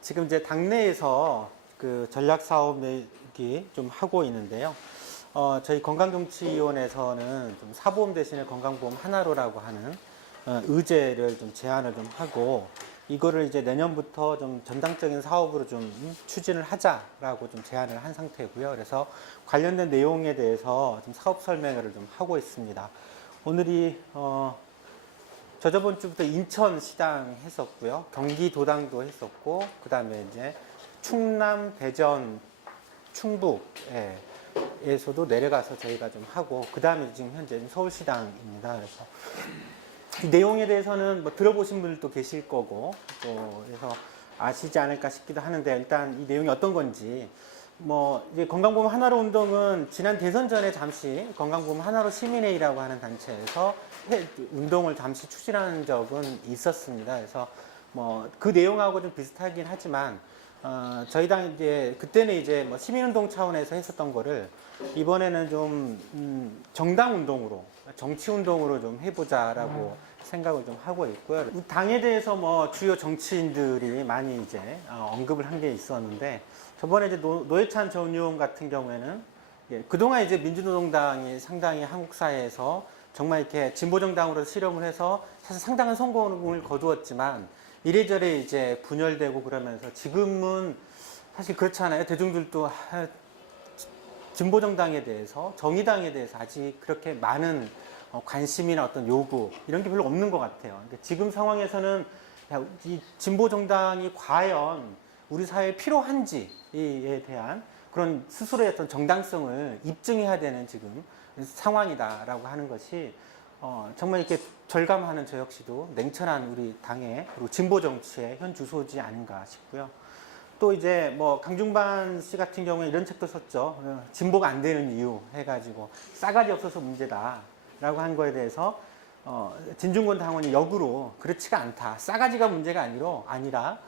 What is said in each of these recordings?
지금 이제 당내에서 그 전략 사업 내기 좀 하고 있는데요. 저희 건강정치위원회에서는 좀 사보험 대신에 건강보험 하나로라고 하는 의제를 좀 제안을 좀 하고, 이거를 이제 내년부터 좀 전당적인 사업으로 좀 추진을 하자라고 좀 제안을 한 상태고요. 그래서 관련된 내용에 대해서 좀 사업 설명회를 좀 하고 있습니다. 오늘이 저저번 주부터 인천시당 했었고요. 경기도당도 했었고, 그 다음에 이제 충남, 대전, 충북에서도 내려가서 저희가 좀 하고, 그 다음에 지금 현재 서울시당입니다. 그래서 이 내용에 대해서는 뭐 들어보신 분들도 계실 거고, 또 그래서 아시지 않을까 싶기도 하는데, 일단 이 내용이 어떤 건지, 뭐 이제 건강보험 하나로 운동은 지난 대선 전에 잠시 건강보험 하나로 시민회의라고 하는 단체에서 운동을 잠시 추진한 적은 있었습니다. 그래서 뭐 그 내용하고 좀 비슷하긴 하지만 저희 당 이제 그때는 이제 뭐 시민운동 차원에서 했었던 거를 이번에는 좀 정당 운동으로, 정치 운동으로 좀 해보자라고 생각을 좀 하고 있고요. 당에 대해서 뭐 주요 정치인들이 많이 이제 언급을 한 게 있었는데, 저번에 이제 노회찬 전 의원 같은 경우에는 그동안 이제 민주노동당이 상당히 한국 사회에서 정말 이렇게 진보정당으로 실험을 해서 사실 상당한 성공을 거두었지만, 이래저래 이제 분열되고 그러면서 지금은 사실 그렇잖아요. 대중들도 진보정당에 대해서, 정의당에 대해서 아직 그렇게 많은 관심이나 어떤 요구 이런 게 별로 없는 것 같아요. 그러니까 지금 상황에서는 이 진보정당이 과연 우리 사회에 필요한지에 대한 그런 스스로의 어떤 정당성을 입증해야 되는 지금 상황이다라고 하는 것이 정말 이렇게 절감하는 저 역시도 냉철한 우리 당의 그리고 진보 정치의 현 주소지 아닌가 싶고요. 또 이제 뭐 강중반 씨 같은 경우에 이런 책도 썼죠. 진보가 안 되는 이유 해가지고 싸가지 없어서 문제다라고 한 거에 대해서 진중권 당원이 역으로 그렇지가 않다. 싸가지가 문제가 아니라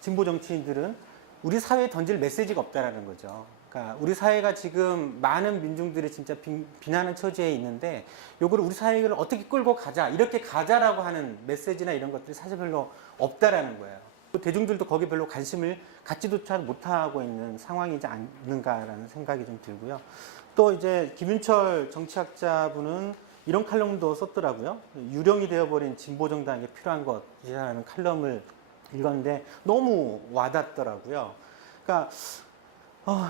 진보 정치인들은 우리 사회에 던질 메시지가 없다라는 거죠. 그러니까 우리 사회가 지금 많은 민중들이 진짜 비난의 처지에 있는데, 요거를 우리 사회를 어떻게 끌고 가자, 이렇게 가자라고 하는 메시지나 이런 것들이 사실 별로 없다라는 거예요. 대중들도 거기에 별로 관심을 갖지조차 못하고 있는 상황이지 않는가라는 생각이 좀 들고요. 또 이제 김윤철 정치학자분은 이런 칼럼도 썼더라고요. 유령이 되어버린 진보정당에 필요한 것이라는 칼럼을 읽었는데 너무 와닿더라고요. 그러니까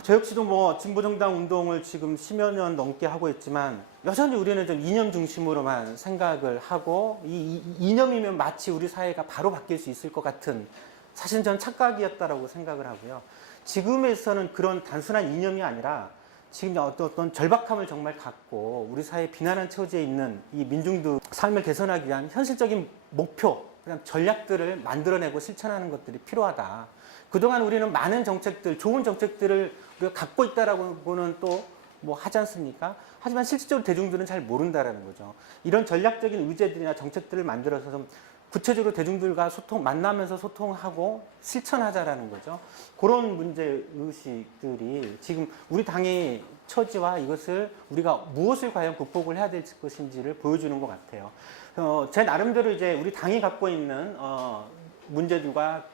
저 역시도 뭐 진보정당 운동을 지금 10여 년 넘게 하고 있지만, 여전히 우리는 좀 이념 중심으로만 생각을 하고, 이 이념이면 마치 우리 사회가 바로 바뀔 수 있을 것 같은, 사실 저는 착각이었다라고 생각을 하고요. 지금에서는 그런 단순한 이념이 아니라 지금 어떤 절박함을 정말 갖고 우리 사회 비난한 처지에 있는 이 민중들 삶을 개선하기 위한 현실적인 목표, 그냥 전략들을 만들어내고 실천하는 것들이 필요하다. 그동안 우리는 많은 정책들, 좋은 정책들을 우리가 갖고 있다라고는 또 뭐 하지 않습니까? 하지만 실질적으로 대중들은 잘 모른다라는 거죠. 이런 전략적인 의제들이나 정책들을 만들어서 좀 구체적으로 대중들과 만나면서 소통하고 실천하자라는 거죠. 그런 문제 의식들이 지금 우리 당의 처지와 이것을 우리가 무엇을 과연 극복을 해야 될 것인지를 보여주는 것 같아요. 제 나름대로 이제 우리 당이 갖고 있는 문제들과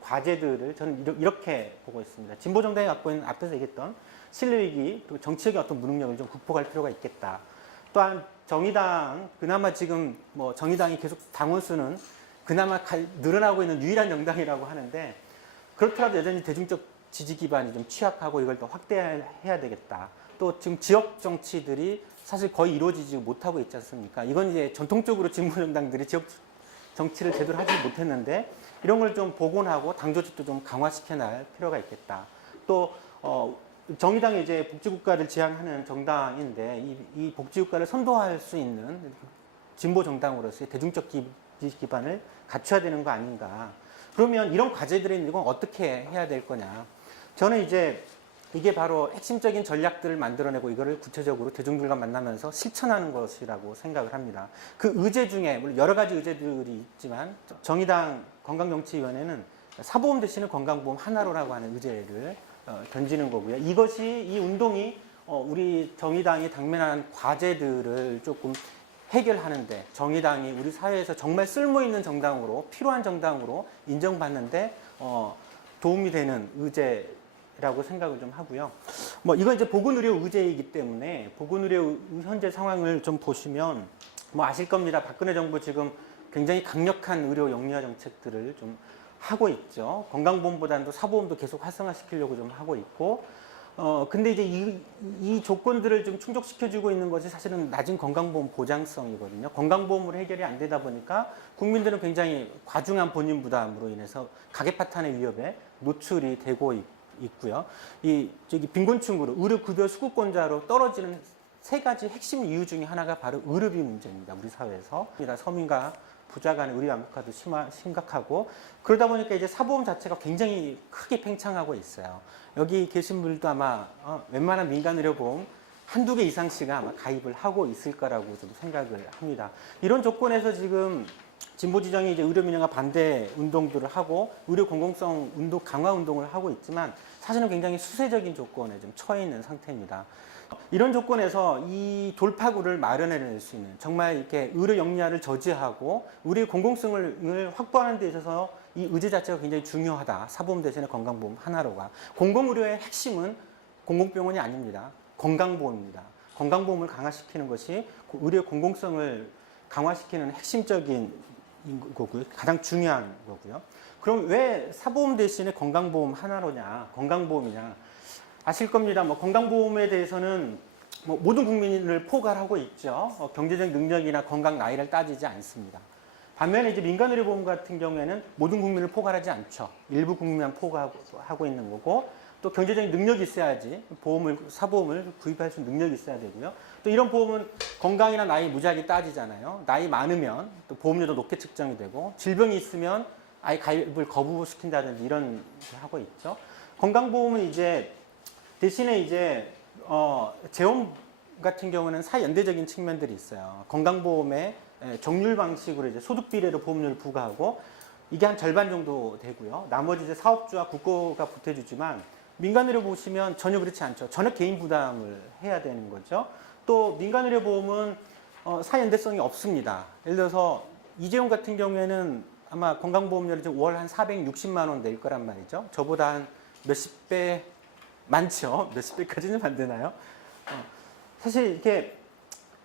과제들을 저는 이렇게 보고 있습니다. 진보정당이 갖고 있는 앞에서 얘기했던 신뢰위기, 그리고 정치적인 어떤 무능력을 좀 극복할 필요가 있겠다. 또한 정의당, 그나마 지금 뭐 정의당이 계속 당원 수는 그나마 늘어나고 있는 유일한 정당이라고 하는데, 그렇더라도 여전히 대중적 지지 기반이 좀 취약하고 이걸 더 확대해야 되겠다. 또 지금 지역 정치들이 사실 거의 이루어지지 못하고 있지 않습니까? 이건 이제 전통적으로 진보정당들이 지역 정치를 제대로 하지 못했는데, 이런 걸 좀 복원하고 당 조직도 좀 강화시켜 날 필요가 있겠다. 또 정의당이 이제 복지국가를 지향하는 정당인데, 이 복지국가를 선도할 수 있는 진보 정당으로서의 대중적 기반을 갖춰야 되는 거 아닌가. 그러면 이런 과제들이 있는 건 어떻게 해야 될 거냐. 저는 이제 이게 바로 핵심적인 전략들을 만들어내고 이거를 구체적으로 대중들과 만나면서 실천하는 것이라고 생각을 합니다. 그 의제 중에 물론 여러 가지 의제들이 있지만, 정의당 건강정치위원회는 사보험 대신에 건강보험 하나로라고 하는 의제를 던지는 거고요. 이것이, 이 운동이 우리 정의당이 당면한 과제들을 조금 해결하는데 정의당이 우리 사회에서 정말 쓸모있는 정당으로 필요한 정당으로 인정받는데 도움이 되는 의제라고 생각을 좀 하고요. 뭐 이건 이제 보건의료 의제이기 때문에 보건의료 현재 상황을 좀 보시면 뭐 아실 겁니다. 박근혜 정부 지금 굉장히 강력한 의료 영유아 정책들을 좀 하고 있죠. 건강보험보다도 사보험도 계속 활성화시키려고 좀 하고 있고, 근데 이제 이 조건들을 좀 충족시켜주고 있는 것이 사실은 낮은 건강보험 보장성이거든요. 건강보험으로 해결이 안 되다 보니까 국민들은 굉장히 과중한 본인 부담으로 인해서 가계 파탄의 위협에 노출이 되고 있고요. 저기 빈곤층으로 의료급여 수급권자로 떨어지는 세 가지 핵심 이유 중에 하나가 바로 의료비 문제입니다. 우리 사회에서. 서민과 부자 간의 의료 양극화도 심각하고 그러다 보니까 이제 사보험 자체가 굉장히 크게 팽창하고 있어요. 여기 계신 분들도 아마 웬만한 민간의료보험 한두 개 이상씩은 아마 가입을 하고 있을 거라고 좀 생각을 합니다. 이런 조건에서 지금 진보지정이 이제 의료 민영화 반대 운동들을 하고 의료 공공성 운동 강화 운동을 하고 있지만 사실은 굉장히 수세적인 조건에 좀 처해 있는 상태입니다. 이런 조건에서 이 돌파구를 마련해낼 수 있는 정말 이렇게 의료 영리화를 저지하고 의료 공공성을 확보하는 데 있어서 이 의제 자체가 굉장히 중요하다. 사보험 대신에 건강보험 하나로가. 공공의료의 핵심은 공공병원이 아닙니다. 건강보험입니다. 건강보험을 강화시키는 것이 의료 공공성을 강화시키는 핵심적인 거고요. 가장 중요한 거고요. 그럼 왜 사보험 대신에 건강보험 하나로냐, 건강보험이냐? 아실 겁니다. 뭐 건강보험에 대해서는 뭐 모든 국민을 포괄하고 있죠. 경제적 능력이나 건강 나이를 따지지 않습니다. 반면에 이제 민간의료보험 같은 경우에는 모든 국민을 포괄하지 않죠. 일부 국민만 포괄하고 있는 거고 또 경제적인 능력이 있어야지 사보험을 구입할 수 있는 능력이 있어야 되고요. 또 이런 보험은 건강이나 나이 무지하게 따지잖아요. 나이 많으면 또 보험료도 높게 측정이 되고 질병이 있으면 아예 가입을 거부시킨다든지 이런 하고 있죠. 건강보험은 이제 대신에 이제 재원 같은 경우는 사연대적인 측면들이 있어요. 건강보험의 정률 방식으로 이제 소득 비례로 보험료를 부과하고 이게 한 절반 정도 되고요. 나머지 이제 사업주와 국고가 보태주지만 민간의료 보시면 전혀 그렇지 않죠. 전혀 개인 부담을 해야 되는 거죠. 또 민간의료보험은 사연대성이 없습니다. 예를 들어서 이재용 같은 경우에는 아마 건강보험료를 지금 월 한 460만 원 낼 거란 말이죠. 저보다 한 몇십 배 많죠. 몇십 배까지는 안 되나요? 사실 이렇게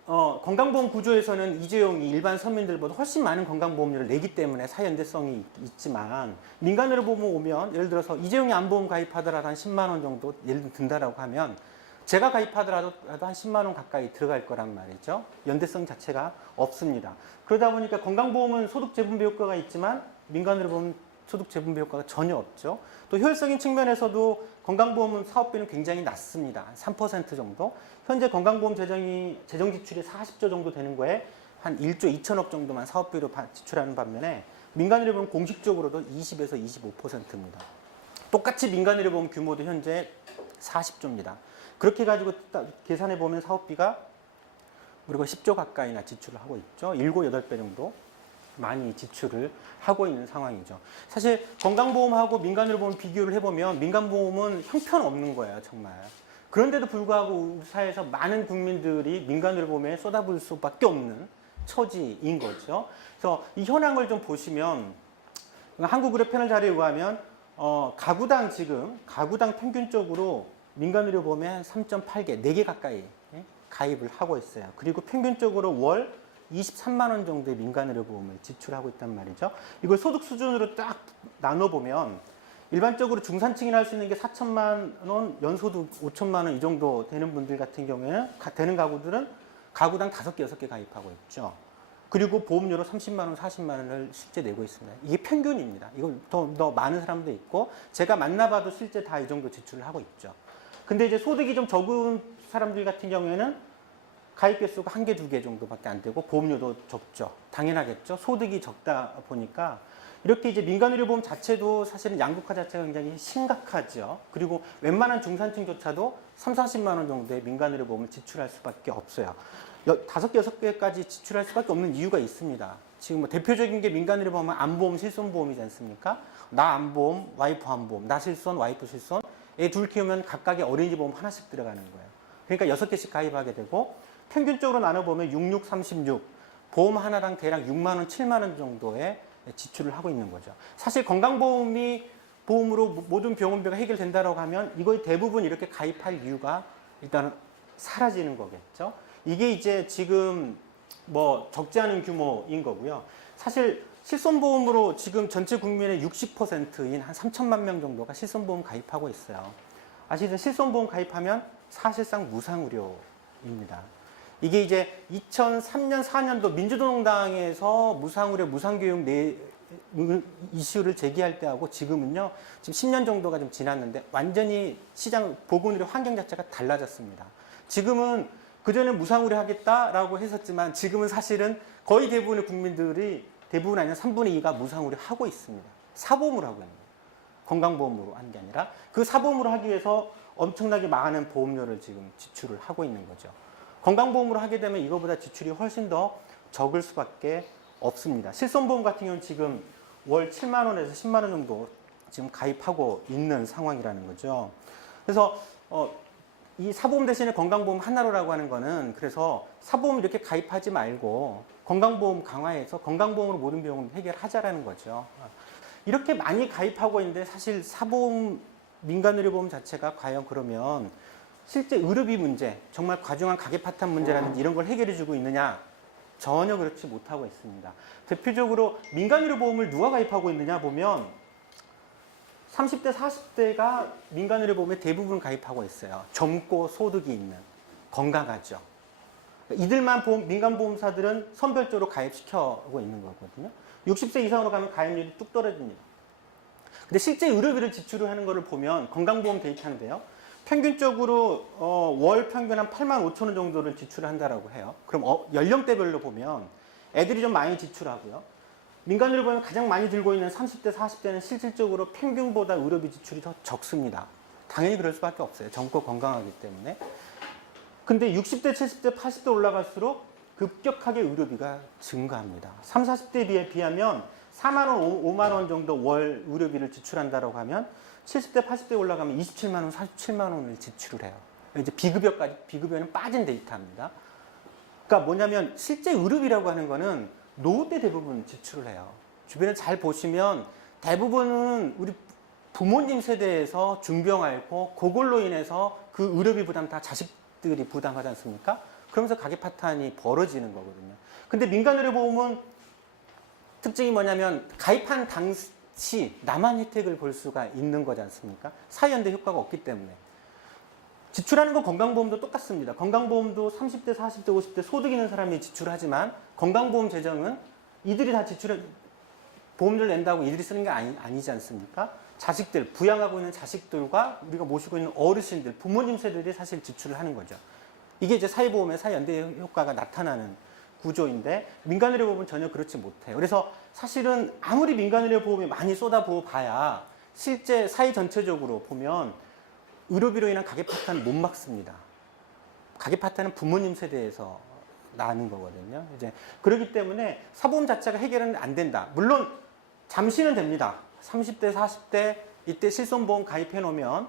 건강보험 구조에서는 이재용이 일반 서민들보다 훨씬 많은 건강보험료를 내기 때문에 사연대성이 있지만 민간으로 보면 오면 예를 들어서 이재용이 안보험 가입하더라도 한 10만 원 정도 예를 들어 든다라고 하면 제가 가입하더라도 한 10만 원 가까이 들어갈 거란 말이죠. 연대성 자체가 없습니다. 그러다 보니까 건강보험은 소득재분배 효과가 있지만 민간으로 보면 소득재분배 효과가 전혀 없죠. 또 효율적인 측면에서도 건강보험은 사업비는 굉장히 낮습니다. 3% 정도. 현재 건강보험 재정 지출이 40조 정도 되는 거에 한 1조 2천억 정도만 사업비로 지출하는 반면에 민간의료보험 공식적으로도 20에서 25%입니다. 똑같이 민간의료보험 규모도 현재 40조입니다. 그렇게 가지고 계산해 보면 사업비가 우리가 10조 가까이나 지출을 하고 있죠. 7, 8배 정도 많이 지출을 하고 있는 상황이죠. 사실 건강보험하고 민간의료보험 비교를 해보면 민간보험은 형편없는 거예요, 정말. 그런데도 불구하고 우리 사회에서 많은 국민들이 민간의료보험에 쏟아부을 수밖에 없는 처지인 거죠. 그래서 이 현황을 좀 보시면 한국의료 패널 자료에 의하면 가구당 평균적으로 민간의료보험에 한 3.8개, 4개 가까이 가입을 하고 있어요. 그리고 평균적으로 월 23만 원 정도의 민간의료보험을 지출하고 있단 말이죠. 이걸 소득 수준으로 딱 나눠보면 일반적으로 중산층이 할 수 있는 게 4천만 원, 연소득 5천만 원 이 정도 되는 분들 같은 경우에는 되는 가구들은 가구당 5개, 6개 가입하고 있죠. 그리고 보험료로 30만 원, 40만 원을 실제 내고 있습니다. 이게 평균입니다. 이거 더 많은 사람도 있고 제가 만나봐도 실제 다 이 정도 지출을 하고 있죠. 근데 이제 소득이 좀 적은 사람들 같은 경우에는 가입 개수가 1개, 2개 정도밖에 안 되고 보험료도 적죠. 당연하겠죠. 소득이 적다 보니까 이렇게 이제 민간의료보험 자체도 사실은 양극화 자체가 굉장히 심각하죠. 그리고 웬만한 중산층조차도 3, 40만 원 정도의 민간의료보험을 지출할 수밖에 없어요. 5개, 6개까지 지출할 수밖에 없는 이유가 있습니다. 지금 뭐 대표적인 게 민간의료보험은 안보험, 실손보험이지 않습니까? 나 안보험, 와이프 안보험, 나 실손, 와이프 실손. 애 둘 키우면 각각의 어린이집 보험 하나씩 들어가는 거예요. 그러니까 6개씩 가입하게 되고 평균적으로 나눠보면 66, 36, 보험 하나당 대략 6만 원, 7만 원 정도의 지출을 하고 있는 거죠. 사실 건강보험이 보험으로 모든 병원비가 해결된다라고 하면 이거의 대부분 이렇게 가입할 이유가 일단은 사라지는 거겠죠. 이게 이제 지금 뭐 적지 않은 규모인 거고요. 사실 실손보험으로 지금 전체 국민의 60%인 한 3천만 명 정도가 실손보험 가입하고 있어요. 아시죠? 실손보험 가입하면 사실상 무상의료입니다. 이게 이제 2003년, 4년도 민주노동당에서 무상의료, 무상교육 이슈를 제기할 때하고 지금은요, 지금 10년 정도가 좀 지났는데 완전히 시장 보건의료 환경 자체가 달라졌습니다. 지금은 그전에 무상의료 하겠다라고 했었지만 지금은 사실은 거의 대부분의 국민들이 대부분 아니라 3분의 2가 무상의료 하고 있습니다. 사보험으로 하고 있는 거예요. 건강보험으로 하는 게 아니라 그 사보험으로 하기 위해서 엄청나게 많은 보험료를 지금 지출을 하고 있는 거죠. 건강보험으로 하게 되면 이거보다 지출이 훨씬 더 적을 수밖에 없습니다. 실손보험 같은 경우는 지금 월 7만 원에서 10만 원 정도 지금 가입하고 있는 상황이라는 거죠. 그래서 이 사보험 대신에 건강보험 하나로라고 하는 거는 그래서 사보험 이렇게 가입하지 말고 건강보험 강화해서 건강보험으로 모든 비용을 해결하자라는 거죠. 이렇게 많이 가입하고 있는데 사실 사보험 민간의료보험 자체가 과연 그러면 실제 의료비 문제, 정말 과중한 가계 파탄 문제라든지 이런 걸 해결해 주고 있느냐? 전혀 그렇지 못하고 있습니다. 대표적으로 민간의료보험을 누가 가입하고 있느냐 보면 30대, 40대가 민간의료보험에 대부분 가입하고 있어요. 젊고 소득이 있는, 건강하죠. 이들만 민간보험사들은 선별적으로 가입시켜고 있는 거거든요. 60세 이상으로 가면 가입률이 뚝 떨어집니다. 근데 실제 의료비를 지출을 하는 것을 보면 건강보험 데이터인데요. 평균적으로 월 평균 한 8만 5천 원 정도를 지출을 한다라고 해요. 그럼 연령대별로 보면 애들이 좀 많이 지출하고요. 민간의료보험이 가장 많이 들고 있는 30대, 40대는 실질적으로 평균보다 의료비 지출이 더 적습니다. 당연히 그럴 수밖에 없어요. 젊고 건강하기 때문에. 근데 60대, 70대, 80대 올라갈수록 급격하게 의료비가 증가합니다. 30, 40대에 비하면 4만 원, 5만 원 정도 월 의료비를 지출한다고 하면 70대, 80대 올라가면 27만 원, 47만 원을 지출을 해요. 이제 비급여는 빠진 데이터입니다. 그러니까 뭐냐면 실제 의료비라고 하는 거는 노후 때 대부분 지출을 해요. 주변에 잘 보시면 대부분은 우리 부모님 세대에서 중병 앓고 그걸로 인해서 그 의료비 부담 다 자식들이 부담하지 않습니까? 그러면서 가계 파탄이 벌어지는 거거든요. 근데 민간의료보험은 특징이 뭐냐면 가입한 당시 나만 혜택을 볼 수가 있는 거지 않습니까? 사연대 효과가 없기 때문에. 지출하는 건 건강보험도 똑같습니다. 건강보험도 30대, 40대, 50대 소득 있는 사람이 지출하지만 건강보험 재정은 이들이 다 보험료를 낸다고 이들이 쓰는 게 아니지 않습니까? 자식들, 부양하고 있는 자식들과 우리가 모시고 있는 어르신들, 부모님 세대들이 사실 지출을 하는 거죠. 이게 이제 사회보험의 사연대 효과가 나타나는 구조인데 민간의료보험은 전혀 그렇지 못해요. 그래서 사실은 아무리 민간의료보험이 많이 쏟아부어 봐야 실제 사회 전체적으로 보면 의료비로 인한 가계 파탄을 못 막습니다. 가계 파탄은 부모님 세대에서 나는 거거든요. 이제 그렇기 때문에 사보험 자체가 해결은 안 된다. 물론 잠시는 됩니다. 30대, 40대 이때 실손보험 가입해 놓으면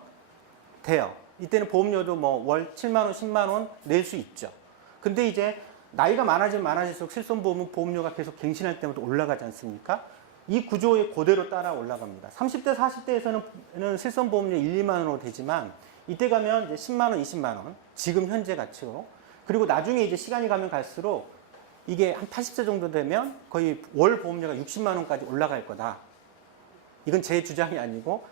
돼요. 이때는 보험료도 뭐 월 7만 원, 10만 원 낼 수 있죠. 근데 이제 나이가 많아지면 많아질수록 실손보험은 보험료가 계속 갱신할 때마다 올라가지 않습니까? 이 구조에 그대로 따라 올라갑니다. 30대, 40대에서는 실손보험료 1, 2만 원으로 되지만 이때 가면 이제 10만 원, 20만 원, 지금 현재 가치로. 그리고 나중에 이제 시간이 가면 갈수록 이게 한 80세 정도 되면 거의 월 보험료가 60만 원까지 올라갈 거다. 이건 제 주장이 아니고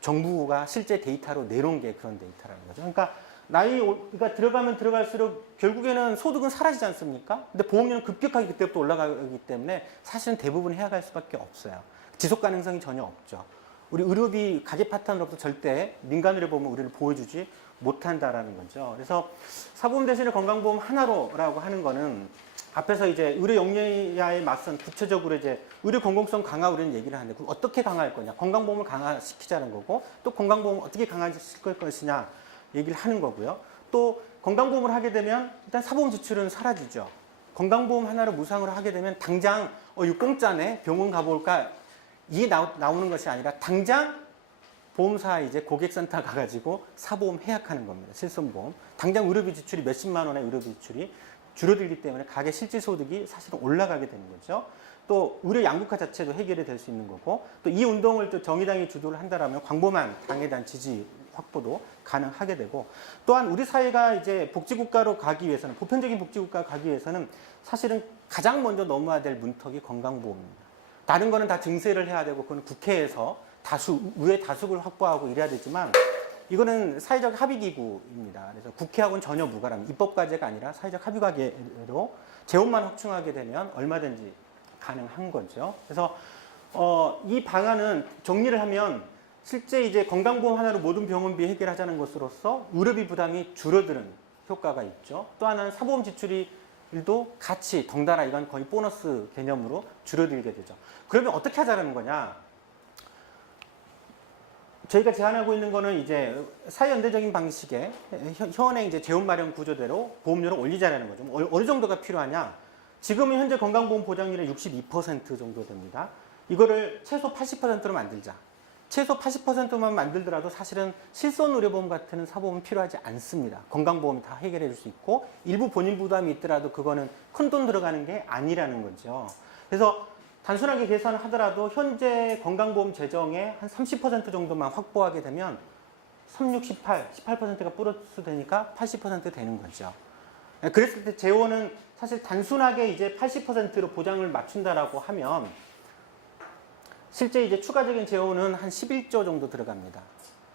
정부가 실제 데이터로 내놓은 게 그런 데이터라는 거죠. 그러니까 나이가 들어가면 들어갈수록 결국에는 소득은 사라지지 않습니까? 근데 보험료는 급격하게 그때부터 올라가기 때문에 사실은 대부분 해야할 수밖에 없어요. 지속 가능성이 전혀 없죠. 우리 의료비 가계 파탄으로부터 절대 민간의료보험은 우리를 보호해주지 못한다라는 거죠. 그래서 사보험 대신에 건강보험 하나로라고 하는 거는 앞에서 이제 의료 역량에 맞선 구체적으로 이제 의료 공공성 강화 우리는 얘기를 하는데 그걸 어떻게 강화할 거냐? 건강보험을 강화시키자는 거고 또 건강보험을 어떻게 강화시킬 것이냐 얘기를 하는 거고요. 또 건강보험을 하게 되면 일단 사보험 지출은 사라지죠. 건강보험 하나로 무상으로 하게 되면 당장 이거 공짜네 병원 가볼까 이게 나오는 것이 아니라 당장 보험사 이제 고객센터 가가지고 사보험 해약하는 겁니다. 실손보험. 당장 의료비 지출이 몇십만 원의 의료비 지출이 줄어들기 때문에 가계 실질 소득이 사실은 올라가게 되는 거죠. 또 의료 양극화 자체도 해결이 될 수 있는 거고, 또 이 운동을 또 정의당이 주도를 한다라면 광범한 당에 대한 지지 확보도 가능하게 되고, 또한 우리 사회가 이제 복지국가로 가기 위해서는, 보편적인 복지국가로 가기 위해서는 사실은 가장 먼저 넘어야 될 문턱이 건강보험입니다. 다른 거는 다 증세를 해야 되고, 그건 국회에서 의회 다수를 확보하고 이래야 되지만, 이거는 사회적 합의기구입니다. 그래서 국회하고는 전혀 무관합니다. 입법과제가 아니라 사회적 합의과제로 재원만 확충하게 되면 얼마든지 가능한 거죠. 그래서 이 방안은 정리를 하면 실제 이제 건강보험 하나로 모든 병원비 해결하자는 것으로서 의료비 부담이 줄어드는 효과가 있죠. 또 하나는 사보험 지출도 같이 덩달아, 이건 거의 보너스 개념으로 줄어들게 되죠. 그러면 어떻게 하자는 거냐? 저희가 제안하고 있는 거는 이제 사회연대적인 방식의 현행 이제 재원 마련 구조대로 보험료를 올리자라는 거죠. 어느 정도가 필요하냐? 지금은 현재 건강보험 보장률이 62% 정도 됩니다. 이거를 최소 80%로 만들자. 최소 80%만 만들더라도 사실은 실손의료보험 같은 사보험은 필요하지 않습니다. 건강보험이 다 해결해 줄 수 있고, 일부 본인 부담이 있더라도 그거는 큰돈 들어가는 게 아니라는 거죠. 그래서 단순하게 계산을 하더라도 현재 건강보험 재정의 한 30% 정도만 확보하게 되면 36, 18%가 플러스 되니까 80% 되는 거죠. 그랬을 때 재원은 사실 단순하게 이제 80%로 보장을 맞춘다라고 하면 실제 이제 추가적인 재원은 한 11조 정도 들어갑니다.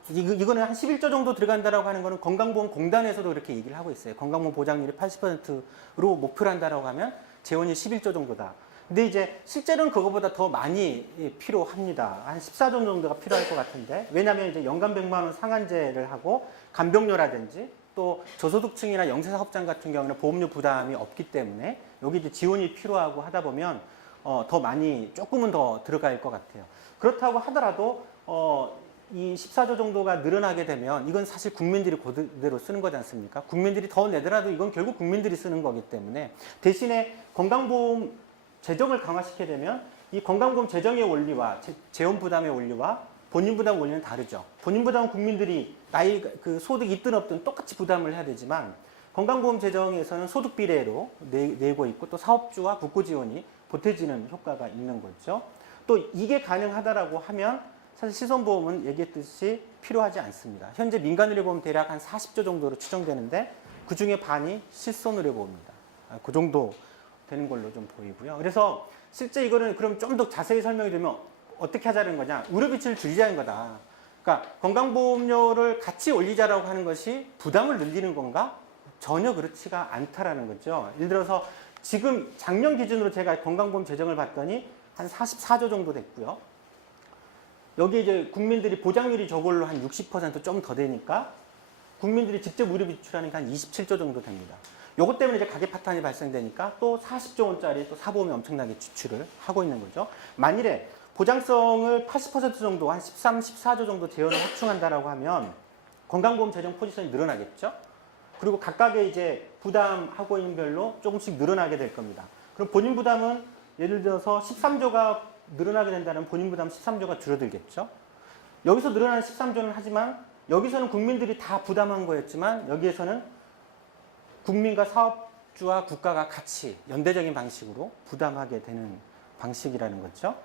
이거는 한 11조 정도 들어간다라고 하는 거는 건강보험공단에서도 이렇게 얘기를 하고 있어요. 건강보험 보장률이 80%로 목표로 한다라고 하면 재원이 11조 정도다. 근데 이제 실제로는 그거보다 더 많이 필요합니다. 한 14조 정도가 필요할 것 같은데, 왜냐하면 이제 연간 100만 원 상한제를 하고 간병료라든지 또 저소득층이나 영세사업장 같은 경우는 보험료 부담이 없기 때문에 여기 이제 지원이 필요하고 하다 보면 더 많이 조금은 더 들어갈 것 같아요. 그렇다고 하더라도 이 14조 정도가 늘어나게 되면 이건 사실 국민들이 그대로 쓰는 거지 않습니까? 국민들이 더 내더라도 이건 결국 국민들이 쓰는 거기 때문에, 대신에 건강보험 재정을 강화시키게 되면 이 건강보험 재정의 원리와 재원 부담의 원리와 본인 부담 원리는 다르죠. 본인 부담은 국민들이 나이 그 소득이 있든 없든 똑같이 부담을 해야 되지만, 건강보험 재정에서는 소득 비례로 내고 있고, 또 사업주와 국고 지원이 보태지는 효과가 있는 거죠. 또 이게 가능하다라고 하면 사실 시선보험은 얘기했듯이 필요하지 않습니다. 현재 민간의료보험 대략 한 40조 정도로 추정되는데 그 중에 반이 실손의료보험입니다. 그 정도 되는 걸로 좀 보이고요. 그래서 실제 이거는 그럼 좀 더 자세히 설명이 되면 어떻게 하자는 거냐? 의료비치를 줄이자는 거다. 그러니까 건강보험료를 같이 올리자라고 하는 것이 부담을 늘리는 건가? 전혀 그렇지가 않다라는 거죠. 예를 들어서 지금 작년 기준으로 제가 건강보험 재정을 봤더니 한 44조 정도 됐고요. 여기 이제 국민들이 보장률이 저걸로 한 60% 좀 더 되니까 국민들이 직접 의료비 지출하는 게 한 27조 정도 됩니다. 요것 때문에 이제 가계 파탄이 발생되니까 또 40조 원짜리 또 사보험이 엄청나게 지출을 하고 있는 거죠. 만일에 보장성을 80% 정도, 한 13, 14조 정도 재원을 확충한다라고 하면 건강보험 재정 포지션이 늘어나겠죠. 그리고 각각의 이제 부담하고 있는 별로 조금씩 늘어나게 될 겁니다. 그럼 본인 부담은 예를 들어서 13조가 늘어나게 된다면 본인 부담 13조가 줄어들겠죠. 여기서 늘어나는 13조는 하지만 여기서는 국민들이 다 부담한 거였지만 여기에서는 국민과 사업주와 국가가 같이 연대적인 방식으로 부담하게 되는 방식이라는 거죠.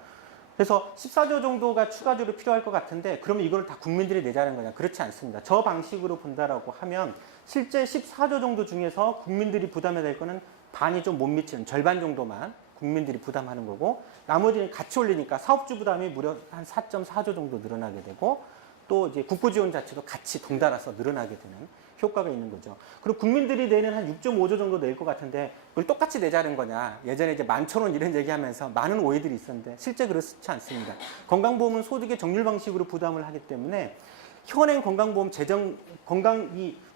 그래서 14조 정도가 추가적으로 필요할 것 같은데, 그러면 이걸 다 국민들이 내자는 거냐? 그렇지 않습니다. 저 방식으로 본다라고 하면 실제 14조 정도 중에서 국민들이 부담해야 될 거는 반이 좀 못 미치는 절반 정도만 국민들이 부담하는 거고, 나머지는 같이 올리니까 사업주 부담이 무려 한 4.4조 정도 늘어나게 되고, 또 이제 국고 지원 자체도 같이 덩달아서 늘어나게 되는 효과가 있는 거죠. 그리고 국민들이 내는 한 6.5조 정도 낼 것 같은데 그걸 똑같이 내자는 거냐. 예전에 이제 11,000원 이런 얘기하면서 많은 오해들이 있었는데 실제 그렇지 않습니다. 건강보험은 소득의 정률 방식으로 부담을 하기 때문에 현행 건강보험 재정,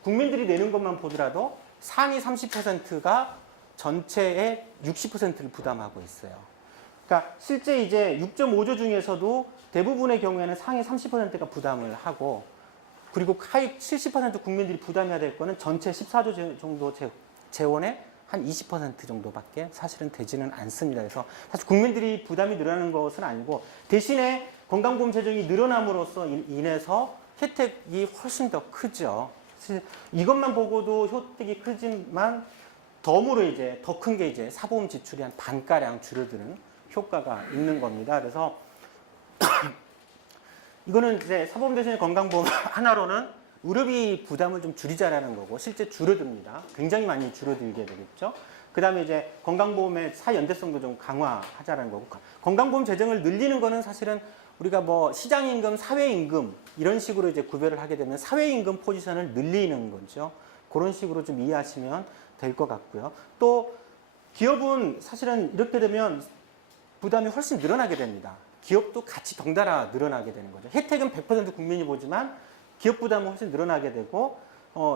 국민들이 내는 것만 보더라도 상위 30%가 전체의 60%를 부담하고 있어요. 그러니까 실제 이제 6.5조 중에서도 대부분의 경우에는 상위 30%가 부담을 하고, 그리고 하위 70% 국민들이 부담해야 될 거는 전체 14조 정도 재원의 한 20% 정도밖에 사실은 되지는 않습니다. 그래서 사실 국민들이 부담이 늘어나는 것은 아니고, 대신에 건강보험 재정이 늘어남으로써 인해서 혜택이 훨씬 더 크죠. 이것만 보고도 혜택이 크지만 덤으로 이제 더 큰 게 이제 사보험 지출이 한 반가량 줄어드는 효과가 있는 겁니다. 그래서 이거는 이제 사보험 대신 건강보험 하나로는 의료비 부담을 좀 줄이자라는 거고 실제 줄어듭니다. 굉장히 많이 줄어들게 되겠죠. 그 다음에 이제 건강보험의 사연대성도 좀 강화하자라는 거고 건강보험 재정을 늘리는 거는 사실은 우리가 뭐 시장임금, 사회임금 이런 식으로 이제 구별을 하게 되면 사회임금 포지션을 늘리는 거죠. 그런 식으로 좀 이해하시면 될 것 같고요. 또 기업은 사실은 이렇게 되면 부담이 훨씬 늘어나게 됩니다. 기업도 같이 덩달아 늘어나게 되는 거죠. 혜택은 100% 국민이 보지만 기업 부담은 훨씬 늘어나게 되고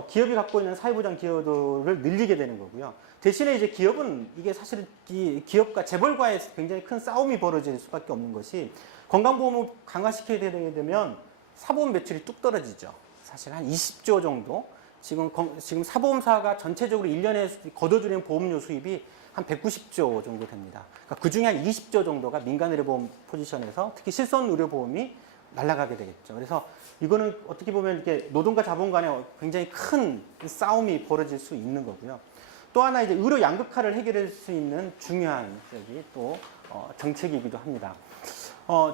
기업이 갖고 있는 사회보장 기여도를 늘리게 되는 거고요. 대신에 이제 기업은 이게 사실은 기업과 재벌과의 굉장히 큰 싸움이 벌어질 수밖에 없는 것이 건강보험을 강화시켜야 되면 사보험 매출이 뚝 떨어지죠. 사실 한 20조 정도. 지금 사보험사가 전체적으로 1년에 거둬들이는 보험료 수입이 한 190조 정도 됩니다. 그러니까 그 중에 한 20조 정도가 민간의료보험 포지션에서 특히 실손의료보험이 날아가게 되겠죠. 그래서 이거는 어떻게 보면 이렇게 노동과 자본 간에 굉장히 큰 싸움이 벌어질 수 있는 거고요. 또 하나 이제 의료 양극화를 해결할 수 있는 중요한 또 정책이기도 합니다.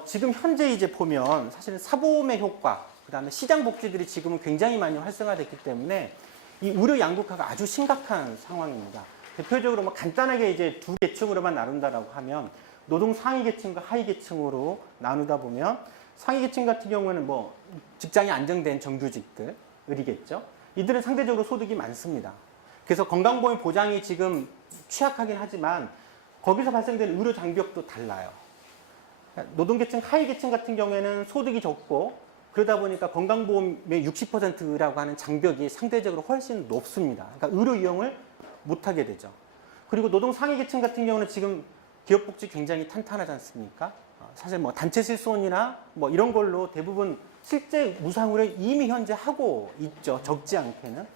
지금 현재 이제 보면 사실은 사보험의 효과, 그 다음에 시장 복지들이 지금은 굉장히 많이 활성화됐기 때문에 이 의료 양극화가 아주 심각한 상황입니다. 대표적으로 뭐 간단하게 이제 두 계층으로만 나눈다라고 하면 노동 상위 계층과 하위 계층으로 나누다 보면 상위 계층 같은 경우에는 뭐 직장이 안정된 정규직들이겠죠. 이들은 상대적으로 소득이 많습니다. 그래서 건강보험 보장이 지금 취약하긴 하지만 거기서 발생되는 의료 장벽도 달라요. 노동계층, 하위계층 같은 경우에는 소득이 적고 그러다 보니까 건강보험의 60%라고 하는 장벽이 상대적으로 훨씬 높습니다. 그러니까 의료 이용을 못하게 되죠. 그리고 노동 상위계층 같은 경우는 지금 기업복지 굉장히 탄탄하지 않습니까? 사실 뭐 단체 실손이나 뭐 이런 걸로 대부분 실제 무상으로 이미 현재 하고 있죠. 적지 않게는.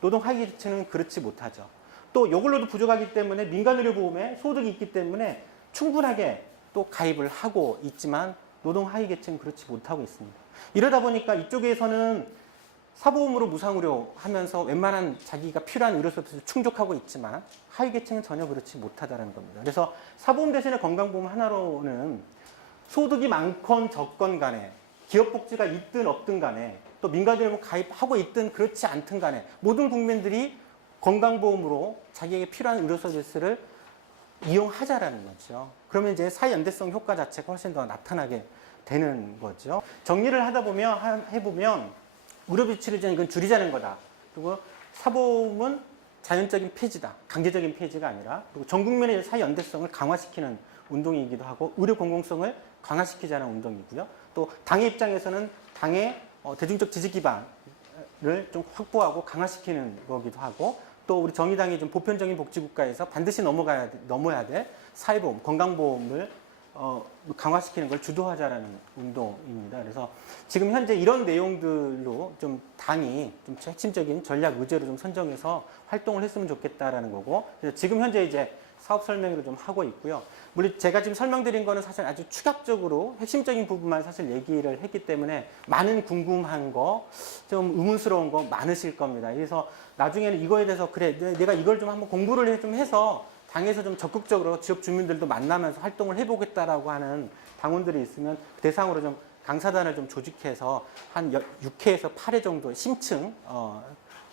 노동 하위계층은 그렇지 못하죠. 또 이걸로도 부족하기 때문에 민간의료보험에 소득이 있기 때문에 충분하게 또 가입을 하고 있지만 노동 하위계층은 그렇지 못하고 있습니다. 이러다 보니까 이쪽에서는 사보험으로 무상의료 하면서 웬만한 자기가 필요한 의료 서비스를 충족하고 있지만 하위계층은 전혀 그렇지 못하다는 겁니다. 그래서 사보험 대신에 건강보험 하나로는 소득이 많건 적건 간에 기업복지가 있든 없든 간에 또 민간의료보험 가입하고 있든 그렇지 않든 간에 모든 국민들이 건강보험으로 자기에게 필요한 의료 서비스를 이용하자라는 거죠. 그러면 이제 사연대성 효과 자체가 훨씬 더 나타나게 되는 거죠. 정리를 하다 보면, 해보면 의료비 치료제는 이건 줄이자는 거다. 그리고 사보험은 자연적인 폐지다. 강제적인 폐지가 아니라. 그리고 전 국민의 사연대성을 강화시키는 운동이기도 하고 의료 공공성을 강화시키자는 운동이고요. 또 당의 입장에서는 당의 대중적 지지 기반을 좀 확보하고 강화시키는 거기도 하고 또 우리 정의당이 좀 보편적인 복지국가에서 반드시 넘어야 될 사회보험, 건강보험을 강화시키는 걸 주도하자라는 운동입니다. 그래서 지금 현재 이런 내용들로 좀 당이 좀 핵심적인 전략 의제로 좀 선정해서 활동을 했으면 좋겠다라는 거고, 그래서 지금 현재 이제 사업 설명으로 좀 하고 있고요. 물론 제가 지금 설명드린 거는 사실 아주 추격적으로 핵심적인 부분만 사실 얘기를 했기 때문에 많은 궁금한 거, 좀 의문스러운 거 많으실 겁니다. 그래서 나중에는 이거에 대해서 그래, 내가 이걸 좀 한번 공부를 좀 해서 당에서 좀 적극적으로 지역 주민들도 만나면서 활동을 해보겠다라고 하는 당원들이 있으면 대상으로 좀 강사단을 좀 조직해서 한 6회에서 8회 정도 심층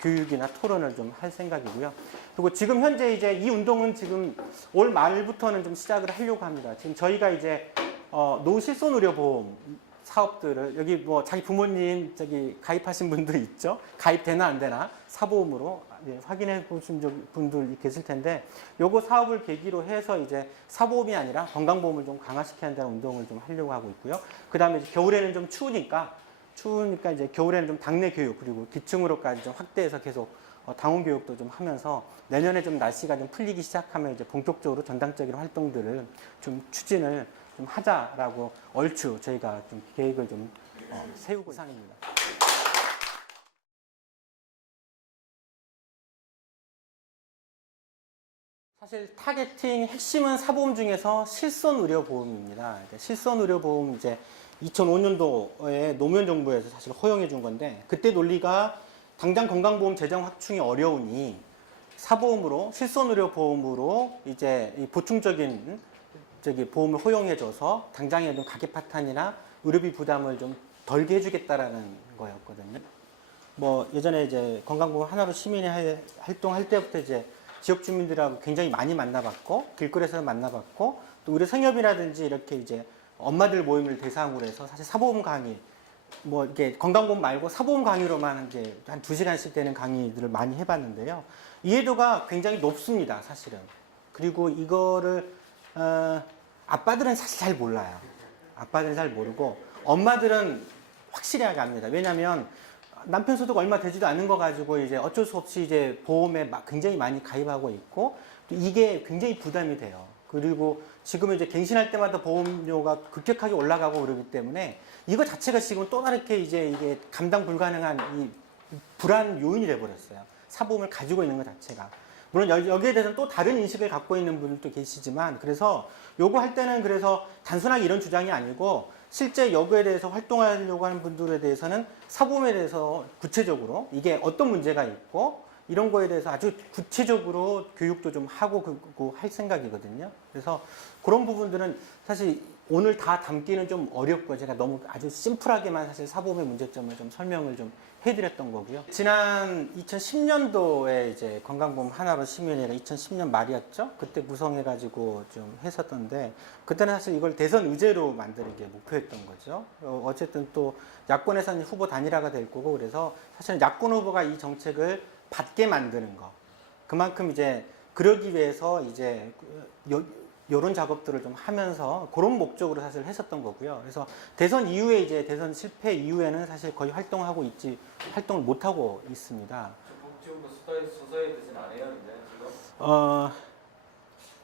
교육이나 토론을 좀 할 생각이고요. 그리고 지금 현재 이제 이 운동은 지금 올 말부터는 좀 시작을 하려고 합니다. 지금 저희가 이제 노실손의료보험 사업들을 여기 뭐 자기 부모님 가입하신 분들 있죠? 가입되나 안 되나 사보험으로 확인해 보신 분들 계실 텐데 요거 사업을 계기로 해서 이제 사보험이 아니라 건강보험을 좀 강화시켜야 한다는 운동을 좀 하려고 하고 있고요. 그 다음에 겨울에는 좀 추우니까 이제 겨울에는 좀 당내 교육 그리고 기층으로까지 좀 확대해서 계속 당원 교육도 좀 하면서 내년에 좀 날씨가 좀 풀리기 시작하면 이제 본격적으로 전당적인 활동들을 좀 추진을 좀 하자라고 얼추 저희가 좀 계획을 좀 세우고 이상입니다. 사실 타겟팅 핵심은 사보험 중에서 실손의료보험입니다. 실손의료보험 이제 2005년도에 노무현 정부에서 사실 허용해 준 건데 그때 논리가 당장 건강보험 재정 확충이 어려우니 사보험으로 실손의료보험으로 이제 이 보충적인 보험을 허용해줘서 당장에 좀 가계 파탄이나 의료비 부담을 좀 덜게 해주겠다라는 거였거든요. 뭐 예전에 이제 건강보험 하나로 시민이 활동할 때부터 이제 지역 주민들하고 굉장히 많이 만나봤고 길거리에서 만나봤고 또 의료 생협이라든지 이렇게 이제 엄마들 모임을 대상으로 해서 사실 사보험 강의 뭐 이렇게 건강보험 말고 사보험 강의로만 이제 한 2시간씩 되는 강의들을 많이 해봤는데요. 이해도가 굉장히 높습니다, 사실은. 그리고 이거를 아빠들은 사실 잘 몰라요. 아빠들은 잘 모르고 엄마들은 확실하게 압니다. 왜냐하면 남편 소득 얼마 되지도 않는 거 가지고 이제 어쩔 수 없이 이제 보험에 굉장히 많이 가입하고 있고 또 이게 굉장히 부담이 돼요. 그리고 지금 이제 갱신할 때마다 보험료가 급격하게 올라가고 그러기 때문에 이거 자체가 지금 또 다르게 이제 이게 감당 불가능한 이 불안 요인이 돼버렸어요. 사보험을 가지고 있는 것 자체가. 물론 여기에 대해서는 또 다른 인식을 갖고 있는 분들도 계시지만 그래서 요거 할 때는 그래서 단순하게 이런 주장이 아니고 실제 여기에 대해서 활동하려고 하는 분들에 대해서는 사보험에 대해서 구체적으로 이게 어떤 문제가 있고 이런 거에 대해서 아주 구체적으로 교육도 좀 하고 할 생각이거든요. 그래서 그런 부분들은 사실 오늘 다 담기는 좀 어렵고 제가 너무 아주 심플하게만 사실 사보험의 문제점을 좀 설명을 좀 해드렸던 거고요. 지난 2010년도에 이제 건강보험 하나로 시민회가 2010년 말이었죠. 그때 구성해가지고 좀 했었던데 그때는 사실 이걸 대선 의제로 만드는 게 목표였던 거죠. 어쨌든 또 야권에서는 후보 단일화가 될 거고 그래서 사실은 야권 후보가 이 정책을 받게 만드는 거. 그만큼 이제 그러기 위해서 이제 이런 작업들을 좀 하면서 그런 목적으로 사실 했었던 거고요. 그래서 대선 이후에 이제 대선 실패 이후에는 사실 거의 활동을 못 하고 있습니다. 복지부도 서서히 되진 않아요, 이제 지금?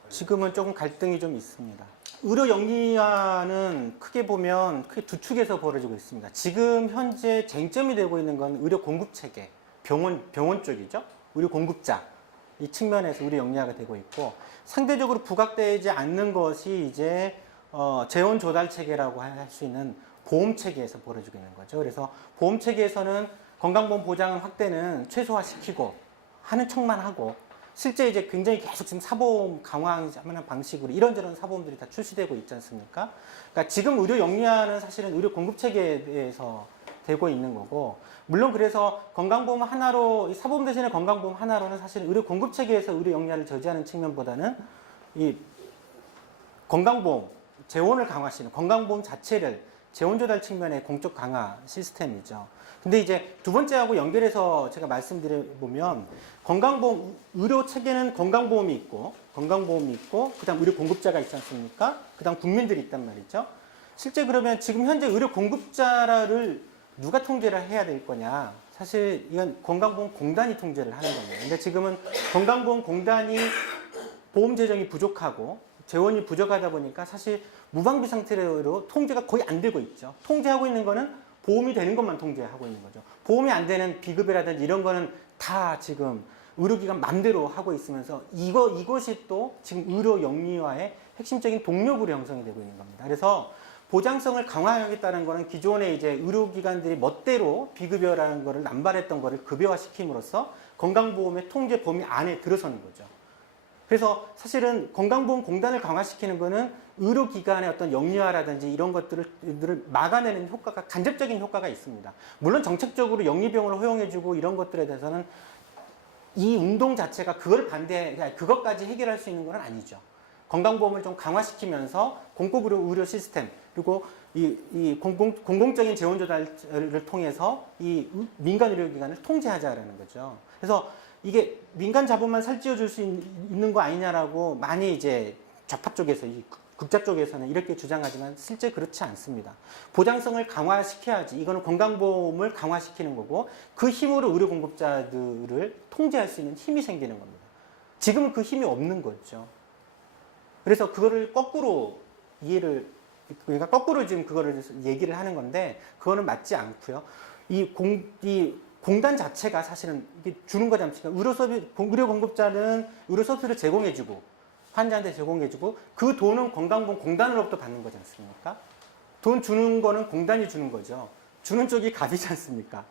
지금은 조금 갈등이 좀 있습니다. 의료 영리화는 크게 보면 크게 두 축에서 벌어지고 있습니다. 지금 현재 쟁점이 되고 있는 건 의료 공급 체계, 병원 쪽이죠. 의료 공급자. 이 측면에서 의료 영리화가 되고 있고 상대적으로 부각되지 않는 것이 이제 재원 조달 체계라고 할 수 있는 보험 체계에서 벌어지고 있는 거죠. 그래서 보험 체계에서는 건강보험 보장 확대는 최소화시키고 하는 척만 하고 실제 이제 굉장히 계속 지금 사보험 강화하는 방식으로 이런저런 사보험들이 다 출시되고 있지 않습니까? 그러니까 지금 의료 영리화는 사실은 의료 공급 체계에 대해서 되고 있는 거고 물론 그래서 건강보험 하나로 사보험 대신에 건강보험 하나로는 사실 의료 공급 체계에서 의료 영리화를 저지하는 측면보다는 이 건강보험 재원을 강화시키는 건강보험 자체를 재원 조달 측면의 공적 강화 시스템이죠. 근데 이제 두 번째하고 연결해서 제가 말씀드려보면 건강보험 의료 체계는 건강보험이 있고 그다음 의료 공급자가 있지 않습니까? 그다음 국민들이 있단 말이죠. 실제 그러면 지금 현재 의료 공급자를 누가 통제를 해야 될 거냐? 사실 이건 건강보험공단이 통제를 하는 겁니다. 근데 지금은 건강보험공단이 보험 재정이 부족하고 재원이 부족하다 보니까 사실 무방비 상태로 통제가 거의 안 되고 있죠. 통제하고 있는 거는 보험이 되는 것만 통제하고 있는 거죠. 보험이 안 되는 비급여라든지 이런 거는 다 지금 의료기관 맘대로 하고 있으면서 이것이 또 지금 의료 영리화의 핵심적인 동력으로 형성이 되고 있는 겁니다. 그래서 보장성을 강화하겠다는 것은 기존에 이제 의료기관들이 멋대로 비급여라는 것을 남발했던 것을 급여화시킴으로써 건강보험의 통제 범위 안에 들어서는 거죠. 그래서 사실은 건강보험공단을 강화시키는 것은 의료기관의 어떤 영리화라든지 이런 것들을 막아내는 효과가 간접적인 효과가 있습니다. 물론 정책적으로 영리병을 허용해주고 이런 것들에 대해서는 이 운동 자체가 그것까지 해결할 수 있는 건 아니죠. 건강보험을 좀 강화시키면서 공공의료 시스템 그리고 이 공공적인 재원 조달을 통해서 이 민간 의료기관을 통제하자라는 거죠. 그래서 이게 민간 자본만 살찌워 줄 수 있는 거 아니냐라고 많이 이제 좌파 쪽에서 이 극자 쪽에서는 이렇게 주장하지만 실제 그렇지 않습니다. 보장성을 강화시켜야지 이거는 건강보험을 강화시키는 거고 그 힘으로 의료 공급자들을 통제할 수 있는 힘이 생기는 겁니다. 지금은 그 힘이 없는 거죠. 그래서 그거를 거꾸로 그러니까 거꾸로 지금 그거를 얘기를 하는 건데 그거는 맞지 않고요. 이 공단 자체가 사실은 이게 주는 거지 않습니까? 의료 공급자는 의료 서비스를 제공해주고 환자한테 제공해주고 그 돈은 건강보험 공단으로부터 받는 거지 않습니까? 돈 주는 거는 공단이 주는 거죠. 주는 쪽이 갑이지 않습니까?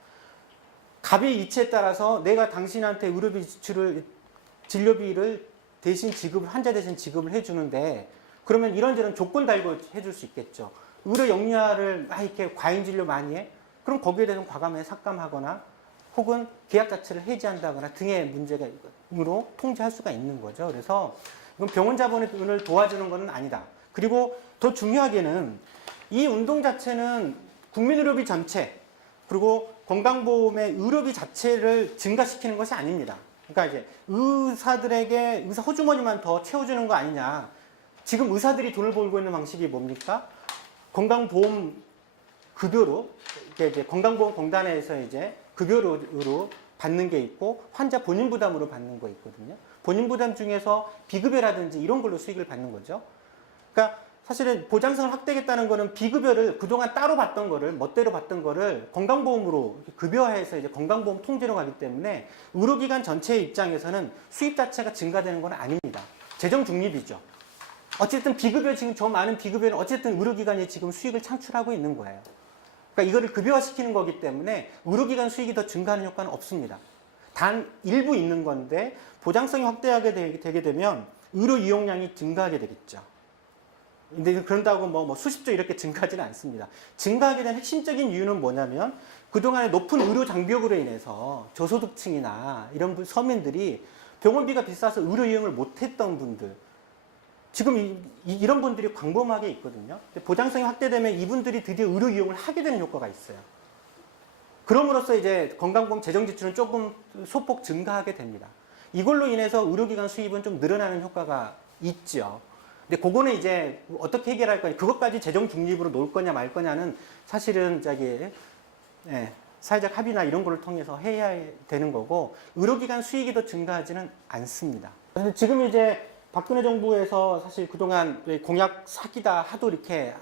갑의 이치에 따라서 내가 당신한테 의료비 지출을 진료비를 대신 환자 대신 지급을 해주는데 그러면 이런저런 조건 달고 해줄 수 있겠죠. 의료 영리화를 이렇게 과잉 진료 많이 해? 그럼 거기에 대해서 과감하게 삭감하거나 혹은 계약 자체를 해지한다거나 등의 문제로 통제할 수가 있는 거죠. 그래서 이건 병원 자본을 도와주는 것은 아니다. 그리고 더 중요하게는 이 운동 자체는 국민의료비 전체 그리고 건강보험의 의료비 자체를 증가시키는 것이 아닙니다. 그러니까 이제 의사들에게 의사 호주머니만 더 채워주는 거 아니냐. 지금 의사들이 돈을 벌고 있는 방식이 뭡니까? 건강보험 급여로, 이제 건강보험공단에서 이제 급여로 받는 게 있고 환자 본인 부담으로 받는 거 있거든요. 본인 부담 중에서 비급여라든지 이런 걸로 수익을 받는 거죠. 그러니까 사실은 보장성을 확대하겠다는 거는 비급여를 그동안 따로 받던 거를 멋대로 받던 거를 건강보험으로 급여화해서 이제 건강보험 통제로 가기 때문에 의료기관 전체의 입장에서는 수입 자체가 증가되는 건 아닙니다. 재정 중립이죠. 어쨌든 비급여 지금 저 많은 비급여는 어쨌든 의료기관이 지금 수익을 창출하고 있는 거예요. 그러니까 이거를 급여화시키는 거기 때문에 의료기관 수익이 더 증가하는 효과는 없습니다. 단 일부 있는 건데 보장성이 확대하게 되게 되면 의료 이용량이 증가하게 되겠죠. 근데 그런다고 뭐 수십조 이렇게 증가하지는 않습니다. 증가하게 된 핵심적인 이유는 뭐냐면 그동안의 높은 의료 장벽으로 인해서 저소득층이나 이런 서민들이 병원비가 비싸서 의료 이용을 못했던 분들 지금 이런 분들이 광범하게 있거든요. 보장성이 확대되면 이분들이 드디어 의료 이용을 하게 되는 효과가 있어요. 그럼으로써 이제 건강보험 재정 지출은 조금 소폭 증가하게 됩니다. 이걸로 인해서 의료기관 수입은 좀 늘어나는 효과가 있죠. 근데 그거는 이제 어떻게 해결할 거냐, 그것까지 재정 중립으로 놓을 거냐 말 거냐는 사실은 사회적 합의나 이런 거를 통해서 해야 되는 거고 의료기관 수익이 더 증가하지는 않습니다. 근데 지금 이제 박근혜 정부에서 사실 그동안 공약 사기다 하도 이렇게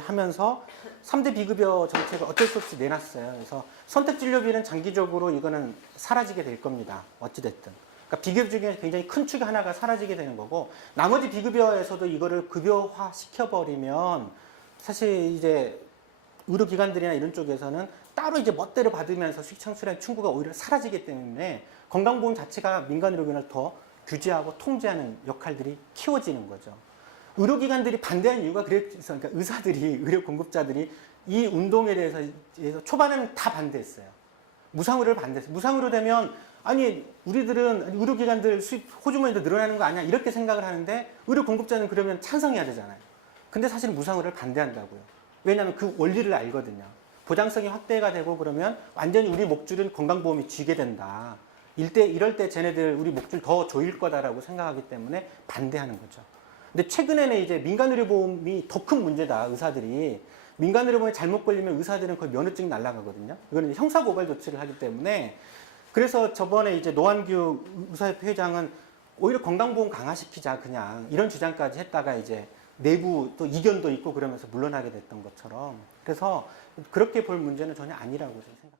하면서 3대 비급여 정책을 어쩔 수 없이 내놨어요. 그래서 선택진료비는 장기적으로 이거는 사라지게 될 겁니다. 어찌됐든. 그러니까 비급여 중에 굉장히 큰 축이 하나가 사라지게 되는 거고 나머지 비급여에서도 이거를 급여화 시켜버리면 사실 이제 의료기관들이나 이런 쪽에서는 따로 이제 멋대로 받으면서 수익 창출할 충구가 오히려 사라지기 때문에 건강보험 자체가 민간의료기관을 더 규제하고 통제하는 역할들이 키워지는 거죠. 의료기관들이 반대하는 이유가 그래서 그러니까 의사들이, 의료 공급자들이 이 운동에 대해서 초반에는 다 반대했어요. 무상의료를 반대했어요. 무상의료 되면 아니 우리들은 의료기관들 수입 호주머니도 늘어나는 거 아니야 이렇게 생각을 하는데 의료 공급자는 그러면 찬성해야 되잖아요. 근데 사실 무상의료를 반대한다고요. 왜냐하면 그 원리를 알거든요. 보장성이 확대가 되고 그러면 완전히 우리 목줄은 건강보험이 쥐게 된다. 이럴 때 쟤네들 우리 목줄 더 조일 거다라고 생각하기 때문에 반대하는 거죠. 근데 최근에는 이제 민간의료보험이 더 큰 문제다. 의사들이 민간의료보험에 잘못 걸리면 의사들은 거의 면허증이 날아가거든요. 이거는 형사고발 조치를 하기 때문에 그래서 저번에 이제 노한규 의사협회 회장은 오히려 건강보험 강화시키자 그냥 이런 주장까지 했다가 이제 내부 또 이견도 있고 그러면서 물러나게 됐던 것처럼 그래서 그렇게 볼 문제는 전혀 아니라고 저는 생각합니다.